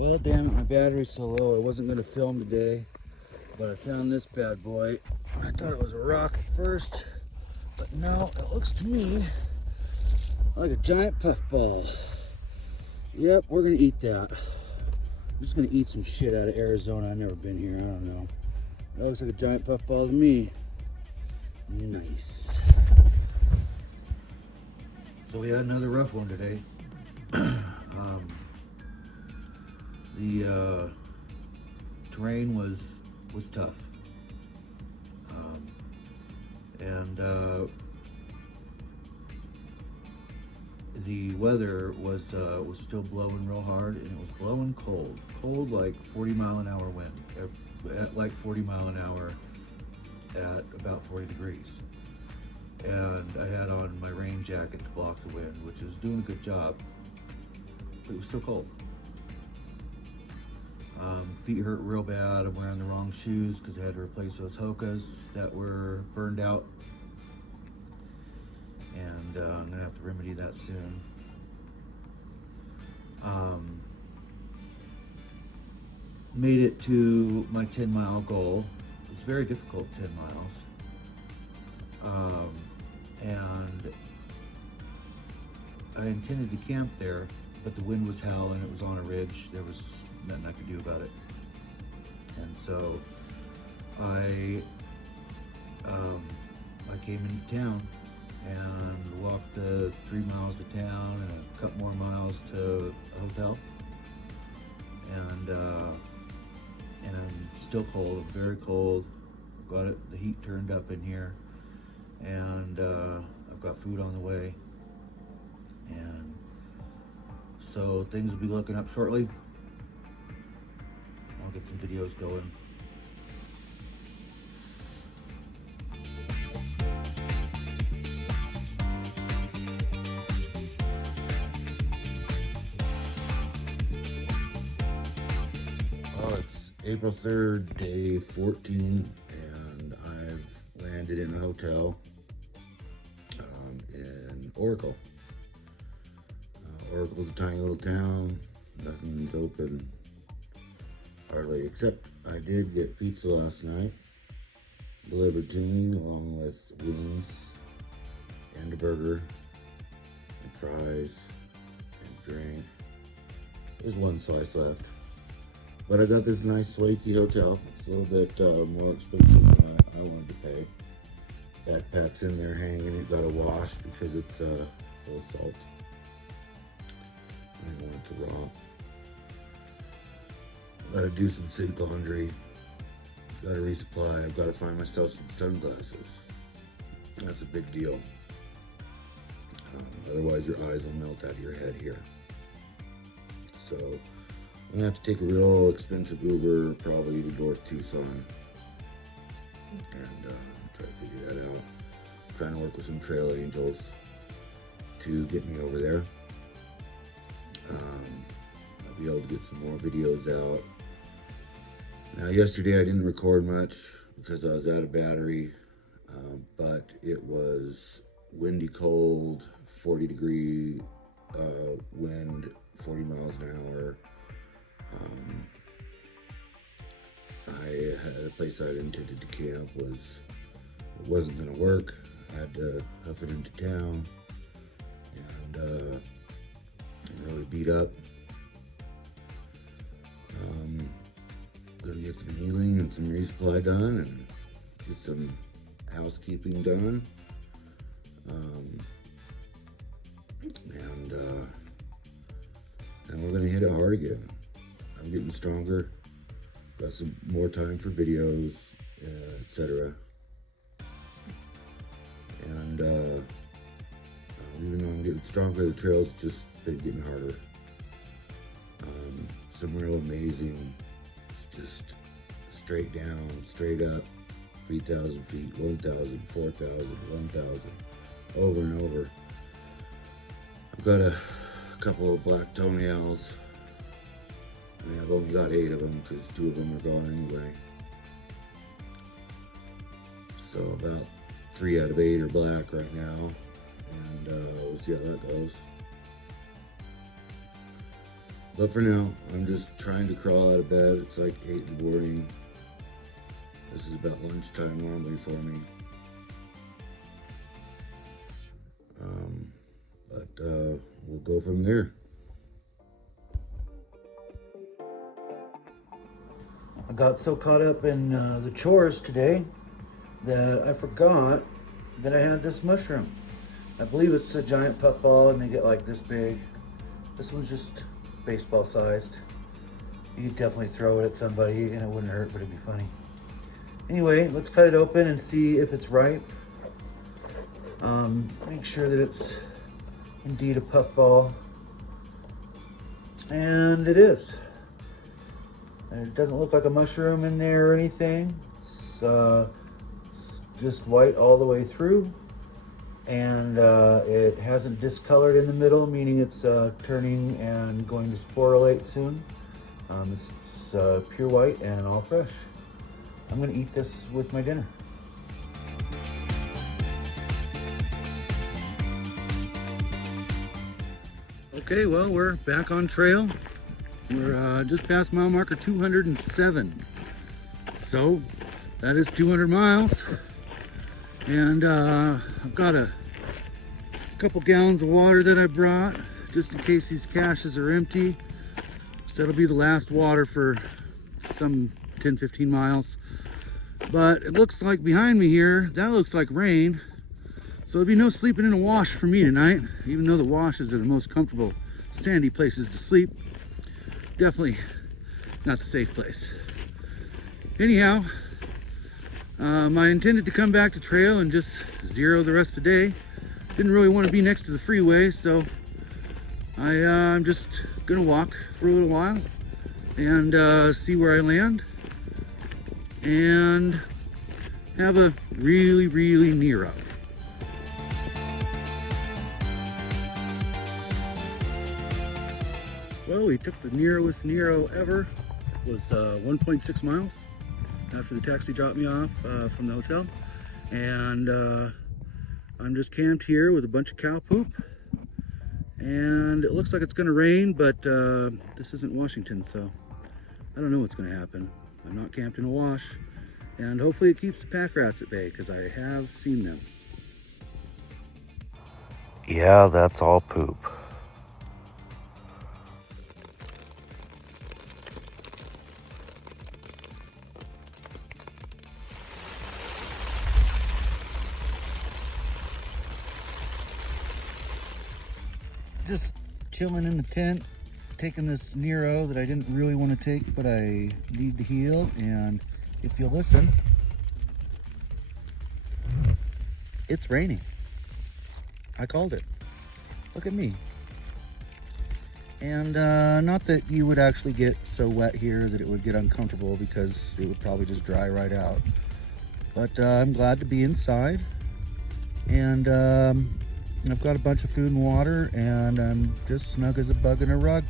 Well, damn it, my battery's so low. I wasn't going to film today, but I found this bad boy. I thought it was a rock at first, but no, it looks to me like a giant puffball. Yep, we're going to eat that. I'm just going to eat some shit out of Arizona. I've never been here. I don't know. That looks like a giant puffball to me. Nice. So we had another rough one today. The terrain was tough, and the weather was still blowing real hard, and it was blowing cold like 40-mile-an-hour wind, at like 40-mile-an-hour at about 40 degrees. And I had on my rain jacket to block the wind, which was doing a good job, but it was still cold. Feet hurt real bad. I'm wearing the wrong shoes because I had to replace those Hokas that were burned out. And I'm going to have to remedy that soon. Made it to my 10-mile goal. It was very difficult, 10 miles. And I intended to camp there, but the wind was howling. It was on a ridge. There was nothing I could do about it. And so I came into town and walked the 3 miles to town and a couple more miles to a hotel. And I'm still cold. I'm very cold. I've got the heat turned up in here, and I've got food on the way. And so things will be looking up shortly. I'll get some videos going. Well, it's April 3rd, day 14, and I've landed in a hotel in Oracle. Oracle's a tiny little town. Nothing's open hardly, except I did get pizza last night delivered to me, along with wings and a burger and fries and a drink. There's one slice left, but I got this nice flaky hotel. It's a little bit more expensive than I wanted to pay. Backpack's in there hanging. It got a wash because it's full of salt. I didn't want it to rot. Gotta do some suit laundry. Gotta resupply. I've gotta find myself some sunglasses. That's a big deal. Otherwise your eyes will melt out of your head here. So I'm gonna have to take a real expensive Uber, probably to North Tucson, and try to figure that out. I'm trying to work with some trail angels to get me over there. I'll be able to get some more videos out. Now, yesterday I didn't record much because I was out of battery, but it was windy, cold, 40-degree wind, 40 miles an hour. I had a place I intended to camp. It wasn't going to work. I had to huff it into town, and I'm really beat up. Gonna get some healing and some resupply done and get some housekeeping done. And we're gonna hit it hard again. I'm getting stronger. Got some more time for videos, etc. And even though I'm getting stronger, the trail's just been getting harder. Some real amazing, it's just straight down, straight up, 3,000 feet, 1,000, 4,000, 1,000, over and over. I've got a couple of black toenails. I mean, I've only got 8 of them because 2 of them are gone anyway. So about 3 out of 8 are black right now, and we'll see how that goes. But for now, I'm just trying to crawl out of bed. It's like 8 in the morning. This is about lunchtime normally for me. But we'll go from there. I got so caught up in the chores today that I forgot that I had this mushroom. I believe it's a giant puffball and they get like this big. This one's just baseball sized. You could definitely throw it at somebody and it wouldn't hurt, but it'd be funny. Anyway, let's cut it open and see if it's ripe. Make sure that it's indeed a puffball. And it is. It doesn't look like a mushroom in there or anything. It's just white all the way through. And it hasn't discolored in the middle, meaning it's turning and going to sporulate soon. It's pure white and all fresh. I'm gonna eat this with my dinner. Okay, well, we're back on trail. We're just past mile marker 207. So that is 200 miles. And I've got a couple gallons of water that I brought just in case these caches are empty. So that'll be the last water for some 10-15 miles. But it looks like behind me here, that looks like rain. So there'll be no sleeping in a wash for me tonight, even though the washes are the most comfortable sandy places to sleep. Definitely not the safe place. Anyhow, I intended to come back to trail and just zero the rest of the day. Didn't really want to be next to the freeway, so I'm just gonna walk for a little while and see where I land and have a really Nero. Well, we took the nearest Nero ever. It was 1.6 miles after the taxi dropped me off from the hotel. And I'm just camped here with a bunch of cow poop. And it looks like it's gonna rain, but this isn't Washington, so I don't know what's gonna happen. I'm not camped in a wash. And hopefully it keeps the pack rats at bay, because I have seen them. Yeah, that's all poop. Just chilling in the tent, taking this Nero that I didn't really want to take, but I need to heal. And if you listen, it's raining. I called it. Look at me. And not that you would actually get so wet here that it would get uncomfortable, because it would probably just dry right out. But I'm glad to be inside. And I've got a bunch of food and water, and I'm just snug as a bug in a rug.